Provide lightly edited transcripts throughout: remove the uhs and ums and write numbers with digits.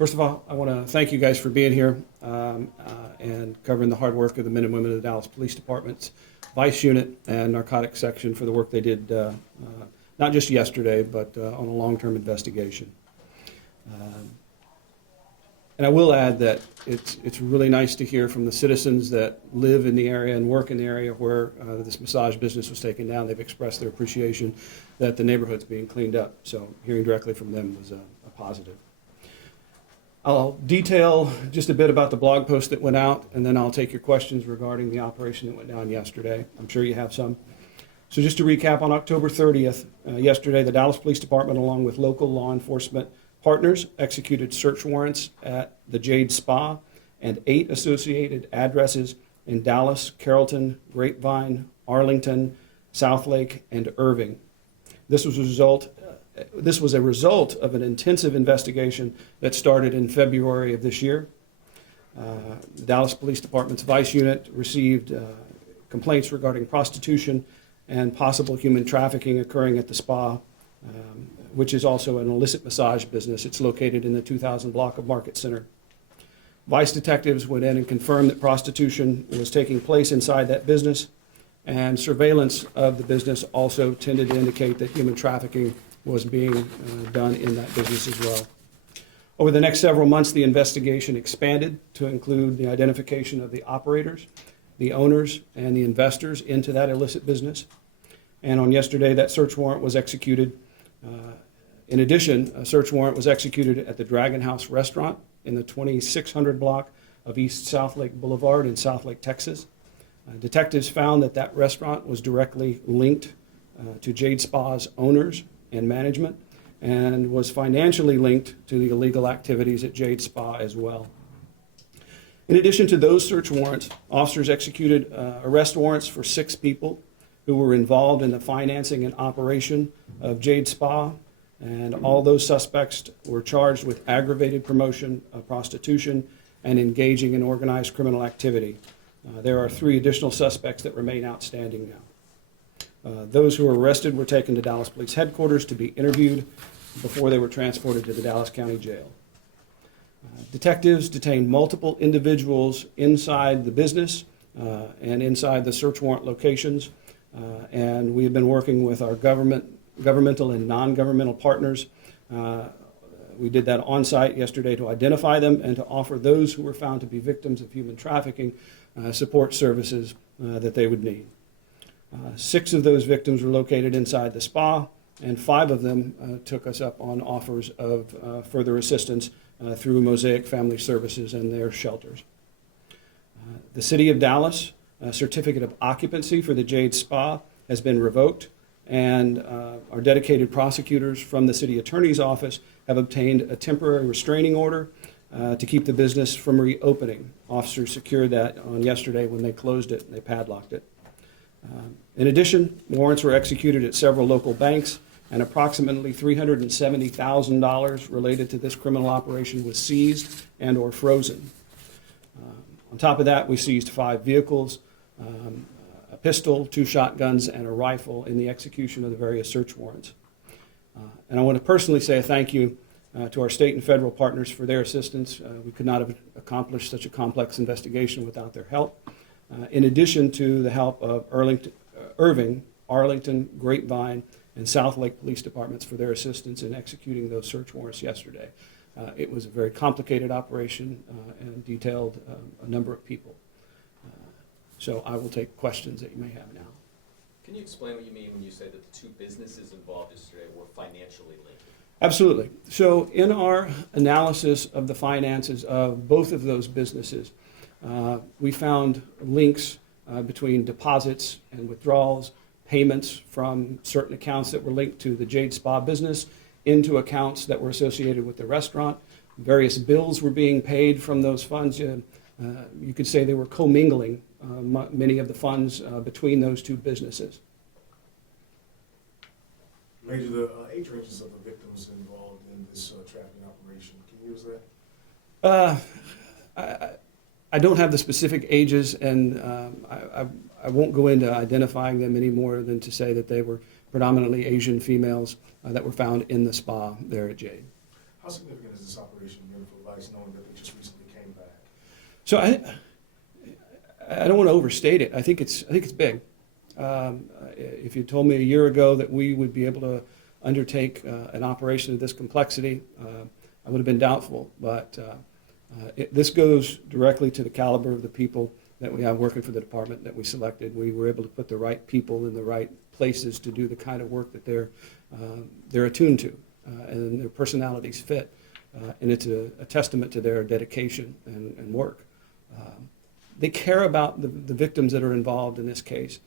First of all, I want to thank you guys for being here and covering the hard work of the men and women of the Dallas Police Department's Vice Unit and Narcotics Section for the work they did not just yesterday, but on a long-term investigation. And I will add that it's really nice to hear from the citizens that live in the area and work in the area where this massage business was taken down. They've expressed their appreciation that the neighborhood's being cleaned up. So hearing directly from them was a positive. I'll detail just a bit about the blog post that went out, and then I'll take your questions regarding the operation that went down yesterday. I'm sure you have some. So just to recap, on October 30th, yesterday, the Dallas Police Department, along with local law enforcement partners, executed search warrants at the Jade Spa and 8 associated addresses in Dallas, Carrollton, Grapevine, Arlington, Southlake, and Irving. This was a result of an intensive investigation that started in February of this year. The Dallas Police Department's Vice Unit received complaints regarding prostitution and possible human trafficking occurring at the spa, which is also an illicit massage business. It's located in the 2000 block of Market Center. Vice detectives went in and confirmed that prostitution was taking place inside that business, and surveillance of the business also tended to indicate that human trafficking was being done in that business as well. Over the next several months, the investigation expanded to include the identification of the operators, the owners, and the investors into that illicit business. And on yesterday, that search warrant was executed. In addition, a search warrant was executed at the Dragon House restaurant in the 2600 block of East Southlake Blvd in Southlake, Texas. Detectives found that that restaurant was directly linked to Jade Spa's owners and management, and was financially linked to the illegal activities at Jade Spa as well. In addition to those search warrants, officers executed arrest warrants for 6 people who were involved in the financing and operation of Jade Spa, and all those suspects were charged with aggravated promotion of prostitution and engaging in organized criminal activity. There are 3 additional suspects that remain outstanding now. Those who were arrested were taken to Dallas Police Headquarters to be interviewed before they were transported to the Dallas County Jail. Detectives detained multiple individuals inside the business and inside the search warrant locations, and we have been working with our governmental and non-governmental partners. We did that on site yesterday to identify them and to offer those who were found to be victims of human trafficking support services that they would need. 6 of those victims were located inside the spa, and 5 of them took us up on offers of further assistance through Mosaic Family Services and their shelters. The City of Dallas certificate of occupancy for the Jade Spa has been revoked, and our dedicated prosecutors from the City Attorney's Office have obtained a temporary restraining order to keep the business from reopening. Officers secured that on yesterday when they closed it and they padlocked it. In addition, warrants were executed at several local banks, and approximately $370,000 related to this criminal operation was seized and or frozen. On top of that, we seized 5 vehicles, a pistol, 2 shotguns, and a rifle in the execution of the various search warrants. And I want to personally say a thank you to our state and federal partners for their assistance. We could not have accomplished such a complex investigation without their help. In addition to the help of Irving, Arlington, Grapevine, and Southlake Police Departments for their assistance in executing those search warrants yesterday. It was a very complicated operation and detailed a number of people. So I will take questions that you may have now. Can you explain what you mean when you say that the 2 businesses involved yesterday were financially linked? Absolutely. So in our analysis of the finances of both of those businesses, we found links between deposits and withdrawals, payments from certain accounts that were linked to the Jade Spa business into accounts that were associated with the restaurant. Various bills were being paid from those funds. You could say they were commingling many of the funds between those 2 businesses. Major, the age ranges of the victims involved in this trafficking operation, can you use that? I don't have the specific ages, and I won't go into identifying them any more than to say that they were predominantly Asian females that were found in the spa there at Jade. How significant is this operation been for Vice, knowing that they just recently came back? So I don't want to overstate it. I think it's big. If you told me a year ago that we would be able to undertake an operation of this complexity, I would have been doubtful. But this goes directly to the caliber of the people that we have working for the department that we selected. We were able to put the right people in the right places to do the kind of work that they're attuned to, and their personalities fit. And it's a testament to their dedication and work. They care about the victims that are involved in this case.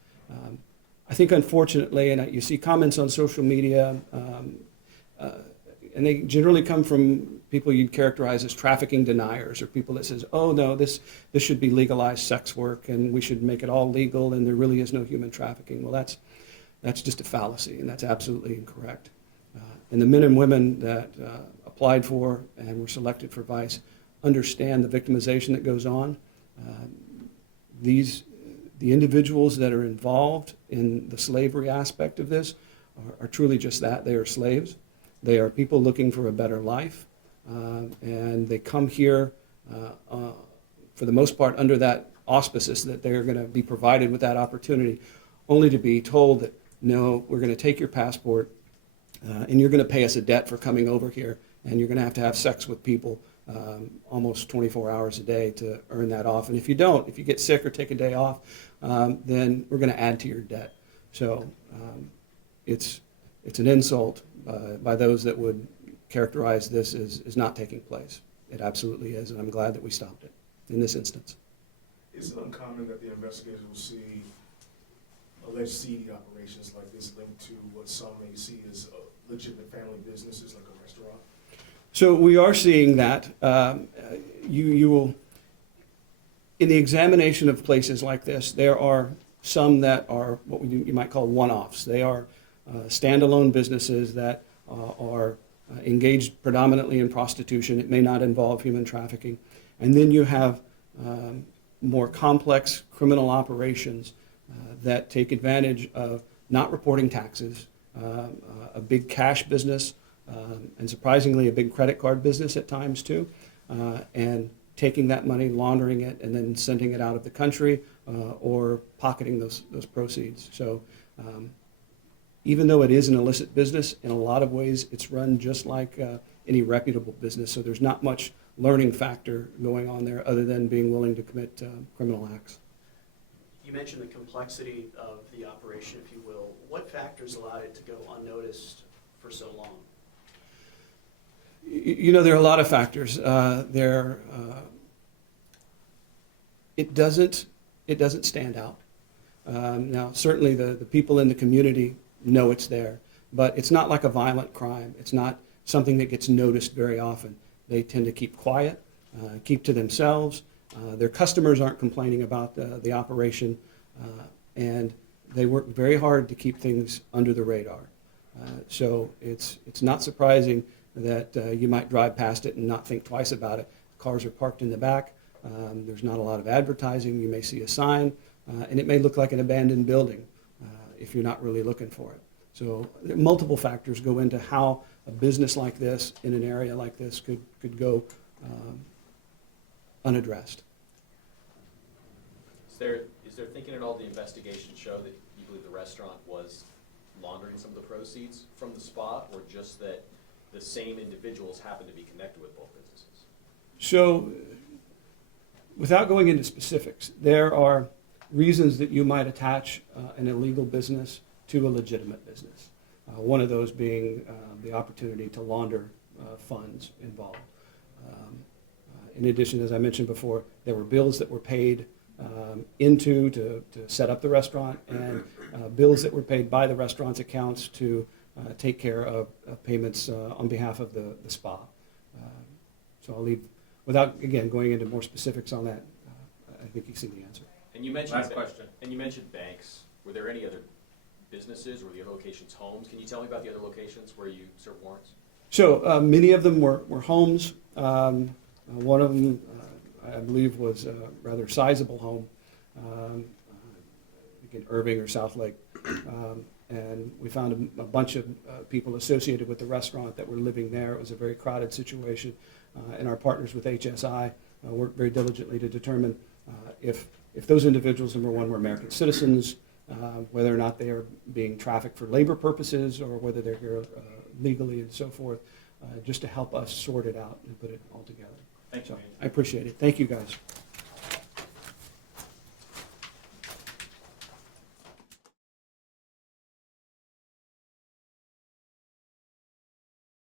I think, unfortunately, and you see comments on social media, and they generally come from people you'd characterize as trafficking deniers, or people that says, oh no, this should be legalized sex work and we should make it all legal and there really is no human trafficking. Well, that's just a fallacy, and that's absolutely incorrect. And the men and women that applied for and were selected for Vice understand the victimization that goes on. The individuals that are involved in the slavery aspect of this are truly just that. They are slaves. They are people looking for a better life, and they come here for the most part under that auspices that they're going to be provided with that opportunity, only to be told that, no, we're going to take your passport, and you're going to pay us a debt for coming over here, and you're going to have sex with people almost 24 hours a day to earn that off. And if you don't, if you get sick or take a day off, then we're going to add to your debt. So it's an insult by those that would characterize this as not taking place. It absolutely is, and I'm glad that we stopped it in this instance. Is it uncommon that the investigators will see alleged seedy operations like this linked to what some may see as legitimate family businesses like a restaurant? So we are seeing that. You will, in the examination of places like this, there are some that are what you might call one-offs. They are standalone businesses that are engaged predominantly in prostitution. It may not involve human trafficking. And then you have more complex criminal operations that take advantage of not reporting taxes, a big cash business, and surprisingly a big credit card business at times too, and taking that money, laundering it, and then sending it out of the country or pocketing those proceeds. So even though it is an illicit business, in a lot of ways it's run just like any reputable business, so there's not much learning factor going on there other than being willing to commit criminal acts. You mentioned the complexity of the operation, if you will. What factors allowed it to go unnoticed for so long? You know, there are a lot of factors. It doesn't stand out. Now, certainly the people in the community know it's there, but it's not like a violent crime. It's not something that gets noticed very often. They tend to keep quiet, keep to themselves. Their customers aren't complaining about the operation, and they work very hard to keep things under the radar. So it's not surprising that you might drive past it and not think twice about it. Cars are parked in the back. There's not a lot of advertising. You may see a sign, and it may look like an abandoned building if you're not really looking for it. So multiple factors go into how a business like this in an area like this could go unaddressed. Is there thinking at all the investigation show that you believe the restaurant was laundering some of the proceeds from the spa, or just that the same individuals happen to be connected with both businesses? So without going into specifics, there are reasons that you might attach an illegal business to a legitimate business. One of those being the opportunity to launder funds involved. In addition, as I mentioned before, there were bills that were paid to set up the restaurant, and bills that were paid by the restaurant's accounts to take care of payments on behalf of the spa. So I'll leave, without, again, going into more specifics on that, I think you see the answer. And you mentioned Last question. And you mentioned banks. Were there any other businesses? Were the other locations homes? Can you tell me about the other locations where you serve warrants? So many of them were homes. One of them, I believe, was a rather sizable home, I think in Irving or Southlake. and we found a bunch of people associated with the restaurant that were living there. It was a very crowded situation, and our partners with HSI worked very diligently to determine if those individuals, number one, were American citizens, whether or not they are being trafficked for labor purposes or whether they're here legally and so forth, just to help us sort it out and put it all together. Thank you. So I appreciate it. Thank you, guys.